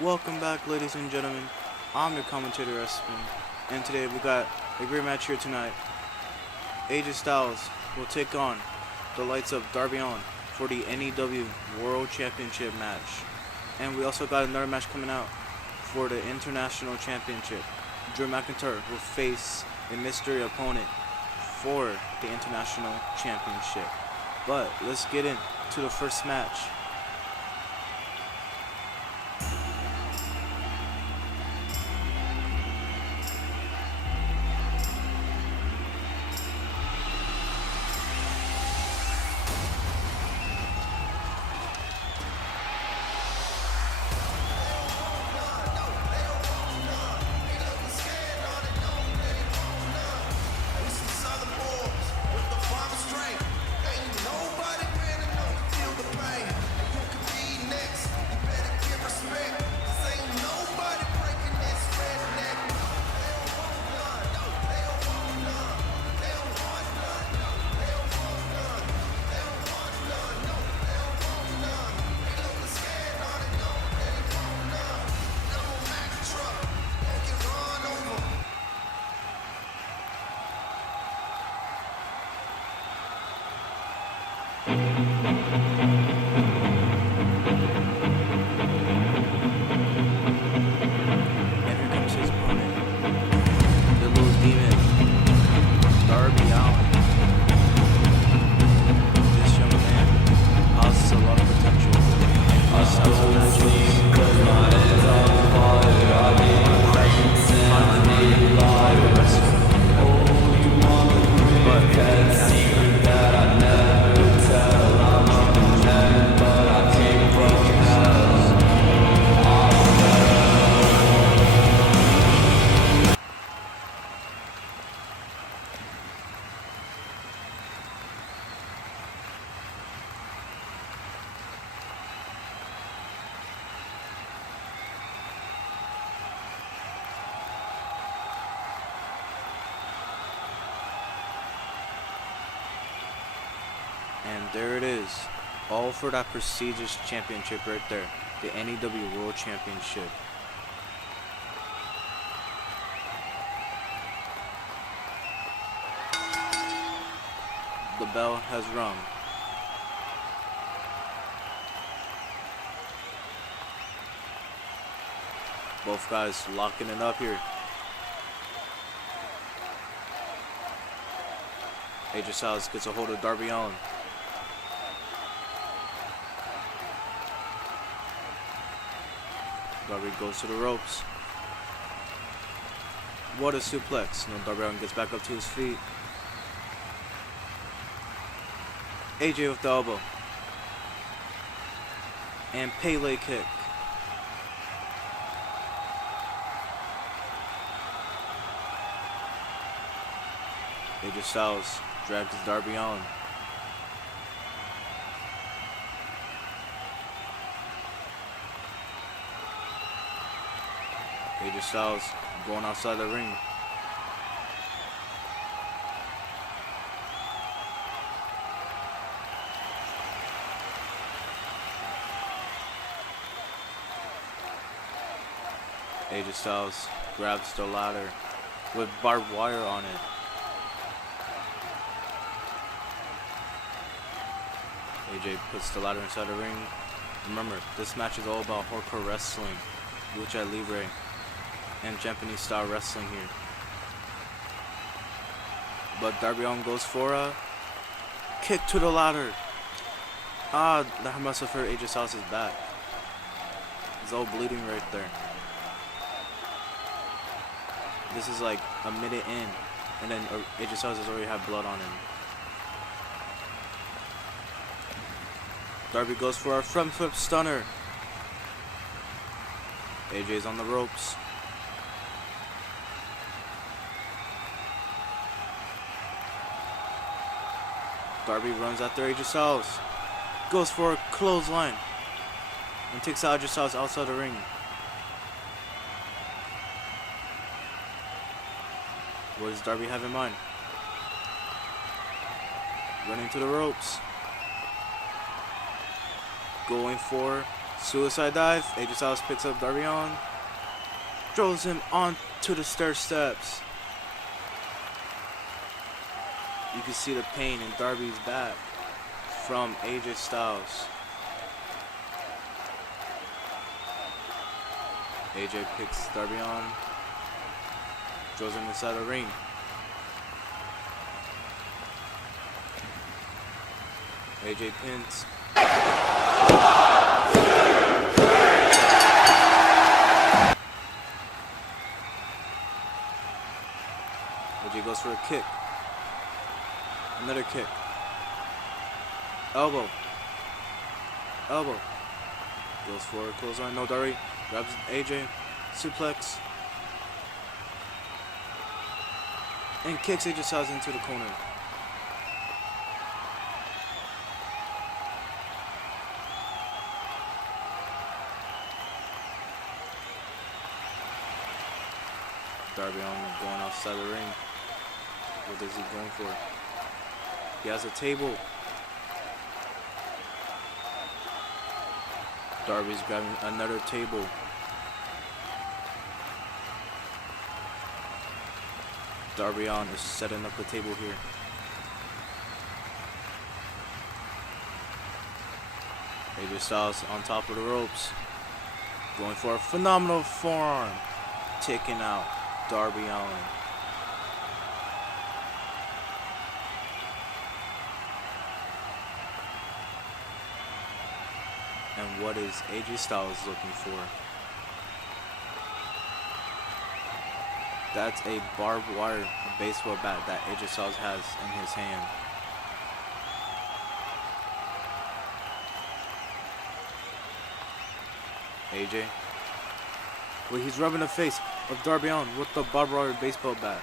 Welcome back, ladies and gentlemen. I'm your commentator, Espin, and today we got a great match here tonight. AJ Styles will take on the lights of Darby Allin for the NEW World Championship match. And we also got another match coming out for the International Championship. Drew McIntyre will face a mystery opponent for the International Championship. But let's get into the first match. And here comes his opponent, the little demon, Darby Allin. This young man has a lot of potential and this has a And there it is, all for that prestigious championship right there, the NEW World Championship. The bell has rung. Both guys locking it up here. AJ Styles gets a hold of Darby Allin. Darby goes to the ropes. What a suplex. No, Darby Allin gets back up to his feet. AJ with the elbow. And Pele kick. AJ Styles drags Darby Allin. AJ Styles going outside the ring. AJ Styles grabs the ladder with barbed wire on it. AJ puts the ladder inside the ring. Remember, this match is all about hardcore wrestling, lucha libre, and Japanese style wrestling here. But Darby Allin goes for a kick to the ladder. That must have hurt AJ Styles' back. He's all bleeding right there. This is like a minute in, and then AJ Styles has already had blood on him. Darby goes for a front flip stunner. AJ's on the ropes. Darby runs after AJ Styles. Goes for a clothesline. And takes out AJ Styles outside the ring. What does Darby have in mind? Running to the ropes. Going for Suicide dive. AJ Styles picks up Darby on. Throws him onto the stair steps. You can see the pain in Darby's back from AJ Styles. AJ picks Darby on. Throws him inside the ring. AJ pins. AJ goes for a kick. Another kick. Elbow. Elbow. Goes for a clothesline. No, Darby grabs AJ. Suplex. And kicks AJ Styles into the corner. Darby on going outside the ring. What is he going for? He has a table. Darby's grabbing another table. Darby on is setting up the table here. AJ Styles on top of the ropes. Going for a phenomenal forearm. Taking out Darby Allin. And what is AJ Styles looking for? That's a barbed wire baseball bat that AJ Styles has in his hand. AJ. Well, he's rubbing the face of Darby Allin with the barbed wire baseball bat.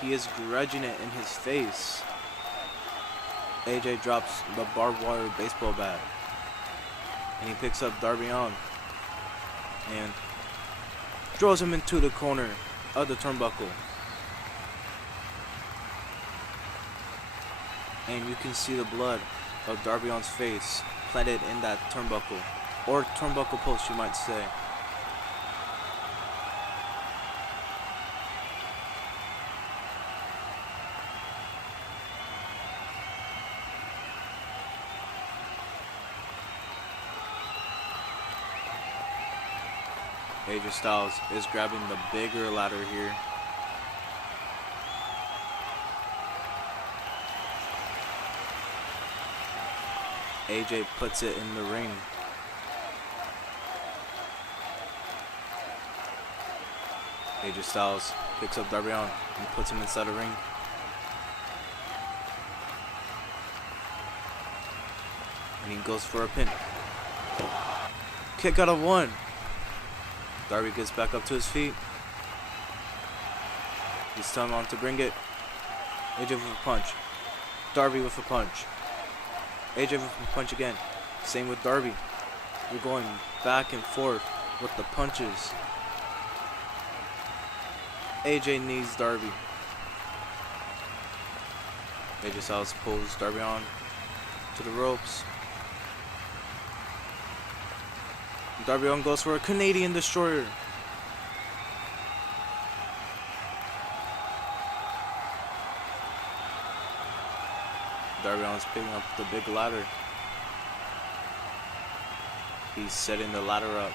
He is grudging it in his face. AJ drops the barbed wire baseball bat. And he picks up Darby Allin. And throws him into the corner of the turnbuckle. And you can see the blood of Darby Allin's face planted in that turnbuckle. Or turnbuckle post, you might say. AJ Styles is grabbing the bigger ladder here. AJ puts it in the ring. AJ Styles picks up Darby Allin and puts him inside the ring. And he goes for a pin. Kick out of one. Darby gets back up to his feet. He's telling on to bring it. AJ with a punch. Darby with a punch. AJ with a punch again. Same with Darby. We're going back and forth with the punches. AJ knees Darby. AJ Styles pulls Darby on to the ropes. Darby Allin goes for a Canadian Destroyer. Darby Allin's picking up the big ladder. He's setting the ladder up.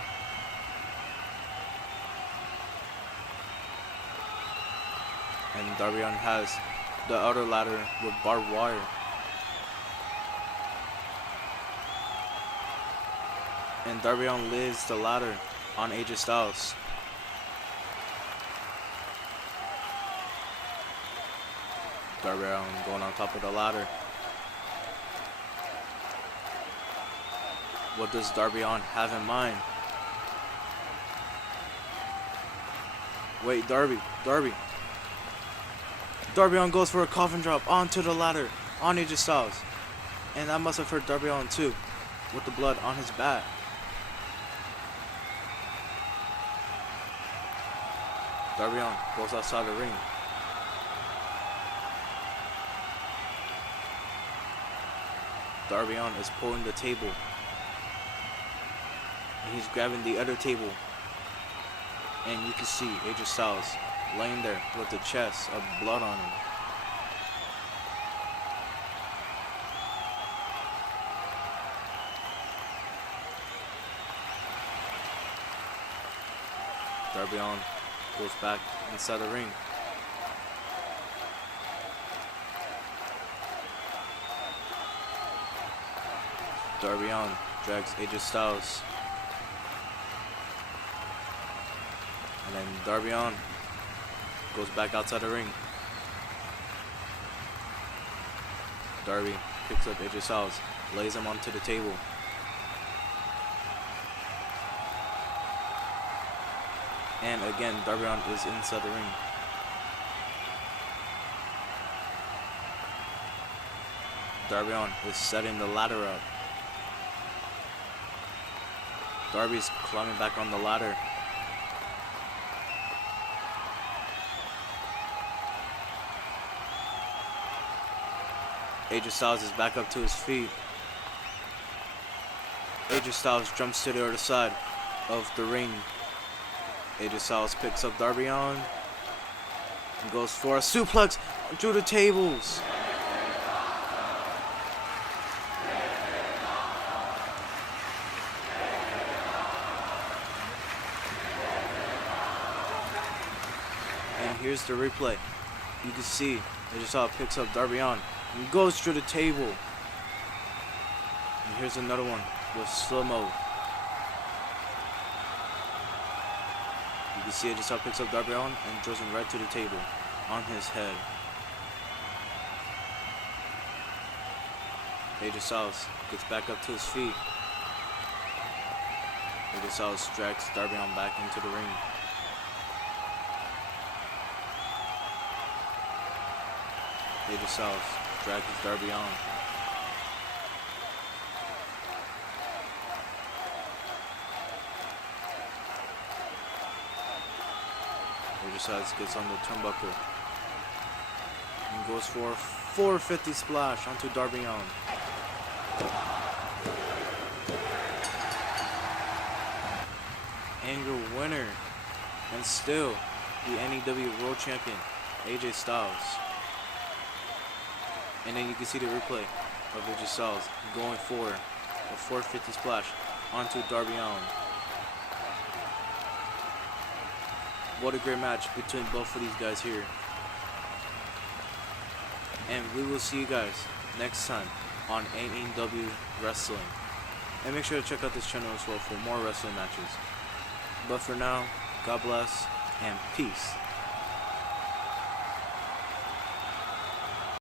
And Darby Allin has the outer ladder with barbed wire. And Darby Allin lays the ladder on AJ Styles. Darby Allin going on top of the ladder. What does Darby Allin have in mind? Wait, Darby. Darby Allin goes for a coffin drop onto the ladder on AJ Styles. And that must have hurt Darby Allin too, with the blood on his back. Darby Allin goes outside the ring. Darby Allin is pulling the table and he's grabbing the other table. And you can see AJ Styles laying there with the chest of blood on him. Darby Allin goes back inside the ring. Darby Allin drags AJ Styles. And then Darby Allin goes back outside the ring. Darby picks up AJ Styles, lays him onto the table. And again, Darby Allin is inside the ring. Darby Allin is setting the ladder up. Darby's climbing back on the ladder. AJ Styles is back up to his feet. AJ Styles jumps to the other side of the ring. AJ Styles picks up Darby Allin and goes for a suplex through the tables. And here's the replay. You can see AJ Styles picks up Darby Allin and goes through the table. And here's another one with slow-mo. You can see AJ Styles picks up Darby Allin and throws him right to the table on his head. AJ Styles gets back up to his feet. AJ Styles drags Darby Allin back into the ring. AJ Styles drags Darby Allin. AJ Styles gets on the turnbuckle and goes for a 450 splash onto Darby Allin. And your winner, and still the NEW World Champion, AJ Styles. And then you can see the replay of AJ Styles going for a 450 splash onto Darby Allin. What a great match between both of these guys here. And we will see you guys next time on AEW Wrestling. And make sure to check out this channel as well for more wrestling matches. But for now, God bless and peace.